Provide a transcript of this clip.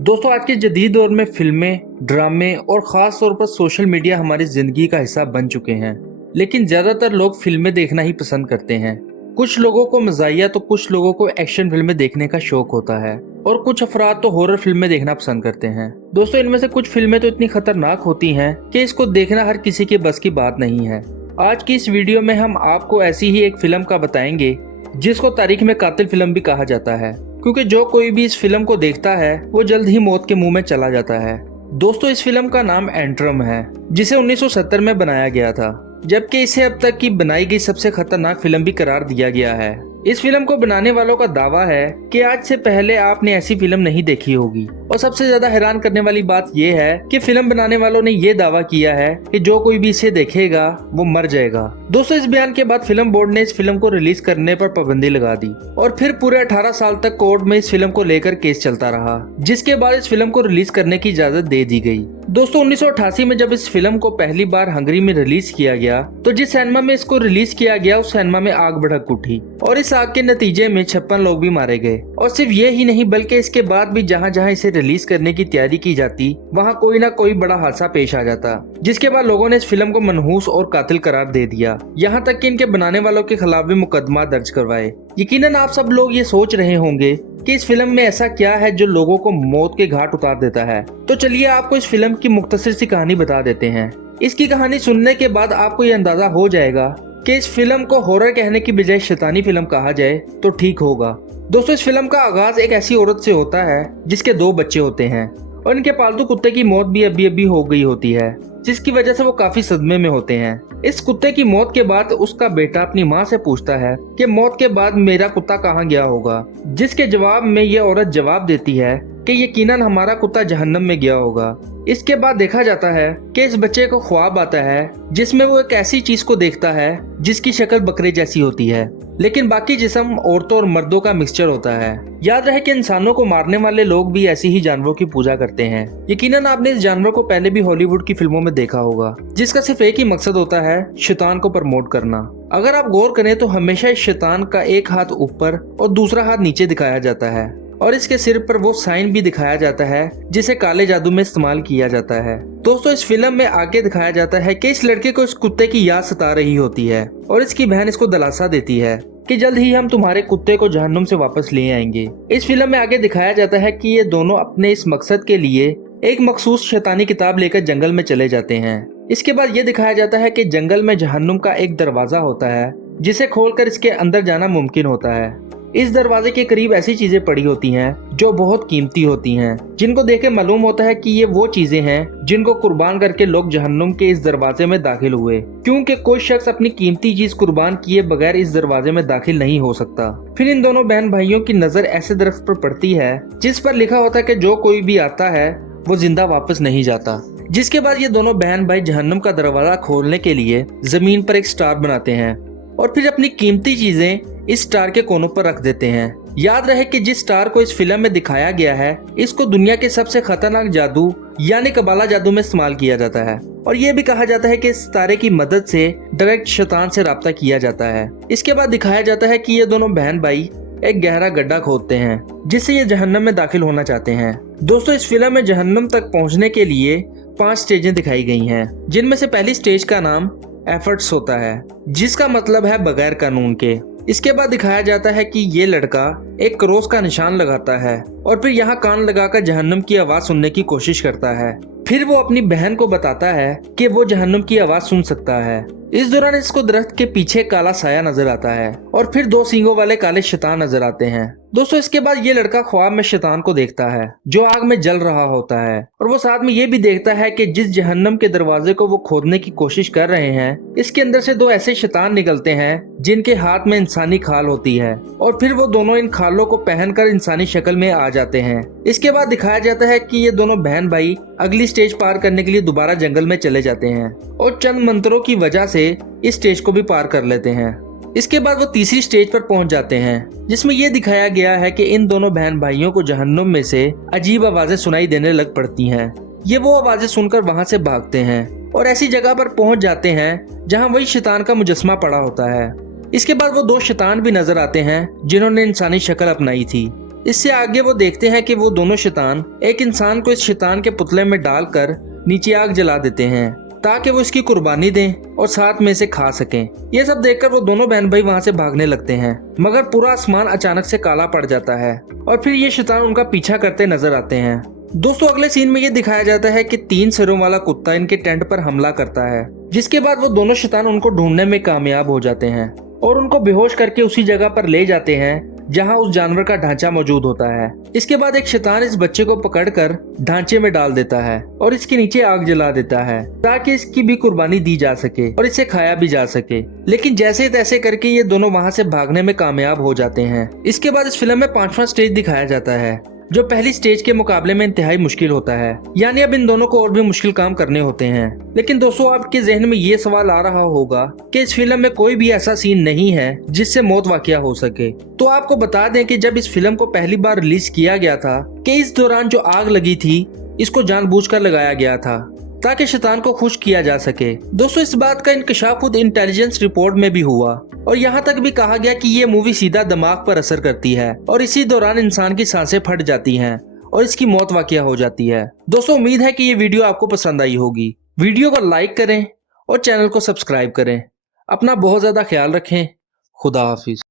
दोस्तों, आज के जदीद दौर में फिल्में, ड्रामे और ख़ास तौर पर सोशल मीडिया हमारी ज़िंदगी का हिस्सा बन चुके हैं। लेकिन ज़्यादातर लोग फिल्में देखना ही पसंद करते हैं। कुछ लोगों को मज़ाहिया तो कुछ लोगों को एक्शन फिल्में देखने का शौक होता है और कुछ अफराद तो हॉरर फिल्में देखना पसंद करते हैं। दोस्तों, इनमें से कुछ फिल्में तो इतनी खतरनाक होती हैं कि इसको देखना हर किसी के बस की बात नहीं है। आज की इस वीडियो में हम आपको ऐसी ही एक फिल्म का बताएंगे जिसको तारीख में कातिल फिल्म भी कहा जाता है, क्योंकि जो कोई भी इस फिल्म को देखता है वो जल्द ही मौत के मुंह में चला जाता है। दोस्तों, इस फिल्म का नाम एंट्रम है, जिसे 1970 में बनाया गया था, जबकि इसे अब तक की बनाई गई सबसे खतरनाक फिल्म भी करार दिया गया है। इस फिल्म को बनाने वालों का दावा है कि आज से पहले आपने ऐसी फिल्म नहीं देखी होगी। और सबसे ज्यादा हैरान करने वाली बात यह है कि फिल्म बनाने वालों ने ये दावा किया है कि जो कोई भी इसे देखेगा वो मर जाएगा। दोस्तों, इस बयान के बाद फिल्म बोर्ड ने इस फिल्म को रिलीज करने पर पाबंदी लगा दी और फिर पूरे 18 साल तक कोर्ट में इस फिल्म को लेकर केस चलता रहा, जिसके बाद इस फिल्म को रिलीज करने की इजाजत दे दी गई। दोस्तों, 1988 में जब इस फिल्म को पहली बार हंगरी में रिलीज किया गया तो जिस सिनेमा में इसको रिलीज किया गया उस सिनेमा में आग भड़क उठी और इस आग के नतीजे में 56 लोग भी मारे गए। और सिर्फ ये ही नहीं बल्कि इसके बाद भी जहाँ जहाँ इसे रिलीज करने की तैयारी की जाती वहाँ कोई ना कोई बड़ा हादसा पेश आ जाता, जिसके बाद लोगों ने इस फिल्म को मनहूस और कातिल करार दे दिया। यहाँ तक कि इनके बनाने वालों के खिलाफ भी मुकदमा दर्ज करवाए। यकीनन आप सब लोग ये सोच रहे होंगे कि इस फिल्म में ऐसा क्या है जो लोगों को मौत के घाट उतार देता है। तो चलिए आपको इस फिल्म की मुख्तसर सी कहानी बता देते हैं। इसकी कहानी सुनने के बाद आपको ये अंदाजा हो जाएगा कि इस फिल्म को हॉरर कहने की बजाय शैतानी फिल्म कहा जाए तो ठीक होगा। दोस्तों, इस फिल्म का आगाज एक ऐसी औरत से होता है जिसके 2 बच्चे होते हैं और इनके पालतू कुत्ते की मौत भी अभी हो गई होती है, जिसकी वजह से वो काफी सदमे में होते हैं। इस कुत्ते की मौत के बाद उसका बेटा अपनी माँ से पूछता है कि मौत के बाद मेरा कुत्ता कहाँ गया होगा, जिसके जवाब में ये औरत जवाब देती है कि यकीनन हमारा कुत्ता जहन्नम में गया होगा। इसके बाद देखा जाता है कि इस बच्चे को ख्वाब आता है जिसमें वो एक ऐसी चीज को देखता है जिसकी शक्ल बकरे जैसी होती है, लेकिन बाकी जिस्म औरतों और मर्दों का मिक्सचर होता है। याद रहे कि इंसानों को मारने वाले लोग भी ऐसी ही जानवरों की पूजा करते हैं। यकीनन आपने इस जानवर को पहले भी हॉलीवुड की फिल्मों में देखा होगा, जिसका सिर्फ एक ही मकसद होता है, शैतान को प्रमोट करना। अगर आप गौर करें तो हमेशा इस शैतान का एक हाथ ऊपर और दूसरा हाथ नीचे दिखाया जाता है और इसके सिर पर वो साइन भी दिखाया जाता है जिसे काले जादू में इस्तेमाल किया जाता है। दोस्तों, इस फिल्म में आगे दिखाया जाता है कि इस लड़के को इस कुत्ते की याद सता रही होती है और इसकी बहन इसको दिलासा देती है कि जल्द ही हम तुम्हारे कुत्ते को जहन्नुम से वापस ले आएंगे। इस फिल्म में आगे दिखाया जाता है कि ये दोनों अपने इस मकसद के लिए एक मखसूस शैतानी किताब लेकर जंगल में चले जाते हैं। इसके बाद ये दिखाया जाता है कि जंगल में जहन्नुम का एक दरवाजा होता है जिसे खोलकर इसके अंदर जाना मुमकिन होता है। इस दरवाजे के करीब ऐसी चीजें पड़ी होती हैं जो बहुत कीमती होती हैं, जिनको देख के मालूम होता है कि ये वो चीजें हैं जिनको कुर्बान करके लोग जहन्नुम के इस दरवाजे में दाखिल हुए, क्योंकि कोई शख्स अपनी कीमती चीज कुर्बान किए बगैर इस दरवाजे में दाखिल नहीं हो सकता। फिर इन दोनों बहन भाइयों की नजर ऐसे दरख्त पर पड़ती है जिस पर लिखा होता है कि जो कोई भी आता है वो जिंदा वापस नहीं जाता। जिसके बाद ये दोनों बहन भाई जहन्नुम का दरवाजा खोलने के लिए जमीन पर एक स्टार बनाते हैं और फिर अपनी कीमती चीजें इस स्टार के कोनों पर रख देते हैं। याद रहे कि जिस स्टार को इस फिल्म में दिखाया गया है इसको दुनिया के सबसे खतरनाक जादू यानी कबाला जादू में इस्तेमाल किया जाता है और ये भी कहा जाता है कि इस तारे की मदद से डायरेक्ट शैतान से राब्ता किया जाता है। इसके बाद दिखाया जाता है कि ये दोनों बहन भाई एक गहरा गड्ढा खोदते हैं जिससे ये जहन्नम में दाखिल होना चाहते हैं। दोस्तों, इस फिल्म में जहन्नम तक पहुंचने के लिए 5 स्टेजें दिखाई गई हैं, जिनमें से पहली स्टेज का नाम एफर्ट्स होता है, जिसका मतलब है बगैर कानून के। इसके बाद दिखाया जाता है कि ये लड़का एक क्रॉस का निशान लगाता है और फिर यहाँ कान लगाकर जहन्नुम की आवाज सुनने की कोशिश करता है। फिर वो अपनी बहन को बताता है कि वो जहन्नुम की आवाज सुन सकता है। इस दौरान इसको दरख्त के पीछे काला साया नजर आता है और फिर 2 सींगों वाले काले शैतान नजर आते हैं। दोस्तों, इसके बाद ये लड़का ख्वाब में शैतान को देखता है जो आग में जल रहा होता है और वो साथ में ये भी देखता है कि जिस जहन्नम के दरवाजे को वो खोदने की कोशिश कर रहे हैं इसके अंदर से 2 ऐसे शैतान निकलते हैं जिनके हाथ में इंसानी खाल होती है और फिर वो दोनों इन खालों को पहनकर इंसानी शक्ल में आ जाते हैं। इसके बाद दिखाया जाता है कि ये दोनों बहन भाई अगली स्टेज पार करने के लिए दोबारा जंगल में चले जाते हैं और चंद मंत्रों की वजह से इस स्टेज को भी पार कर लेते हैं। इसके बाद वो तीसरी स्टेज पर पहुंच जाते हैं जिसमें यह दिखाया गया है कि इन दोनों बहन भाइयों को जहन्नुम में से अजीब आवाजें सुनाई देने लग पड़ती हैं। ये वो आवाजें सुनकर वहां से भागते हैं और ऐसी जगह पर पहुंच जाते हैं जहां वही शैतान का मुजस्मा पड़ा होता है। इसके बाद वो 2 शैतान भी नजर आते हैं जिन्होंने इंसानी शक्ल अपनाई थी इससे आगे वो देखते हैं कि वो दोनों शैतान एक इंसान को इस शैतान के पुतले में डालकर नीचे आग जला देते हैं ताकि वो इसकी कुर्बानी दें और साथ में इसे खा सकें। ये सब देखकर वो दोनों बहन भाई वहाँ से भागने लगते हैं, मगर पूरा आसमान अचानक से काला पड़ जाता है और फिर ये शैतान उनका पीछा करते नजर आते हैं। दोस्तों अगले सीन में ये दिखाया जाता है कि 3 सिरों वाला कुत्ता इनके टेंट पर हमला करता है, जिसके बाद वो दोनों शैतान उनको ढूंढने में कामयाब हो जाते हैं और उनको बेहोश करके उसी जगह पर ले जाते हैं जहां उस जानवर का ढांचा मौजूद होता है। इसके बाद एक शैतान इस बच्चे को पकड़कर ढांचे में डाल देता है और इसके नीचे आग जला देता है ताकि इसकी भी कुर्बानी दी जा सके और इसे खाया भी जा सके। लेकिन जैसे तैसे करके ये दोनों वहां से भागने में कामयाब हो जाते हैं। इसके बाद इस फिल्म में 5वां स्टेज दिखाया जाता है, जो पहली स्टेज के मुकाबले में इंतहाई मुश्किल होता है, यानी अब इन दोनों को और भी मुश्किल काम करने होते हैं। लेकिन दोस्तों आपके जहन में ये सवाल आ रहा होगा कि इस फिल्म में कोई भी ऐसा सीन नहीं है जिससे मौत वाकया हो सके। तो आपको बता दें कि जब इस फिल्म को पहली बार रिलीज किया गया था कि इस दौरान जो आग लगी थी इसको जानबूझकर लगाया गया था ताकि शैतान को खुश किया जा सके। दोस्तों इस बात का इंकशाफ खुद इंटेलिजेंस रिपोर्ट में भी हुआ और यहाँ तक भी कहा गया कि ये मूवी सीधा दिमाग पर असर करती है और इसी दौरान इंसान की सांसें फट जाती हैं और इसकी मौत वाकया हो जाती है। दोस्तों उम्मीद है कि ये वीडियो आपको पसंद आई होगी। वीडियो को लाइक करें और चैनल को सब्सक्राइब करें। अपना बहुत ज्यादा ख्याल रखें। खुदा हाफिज।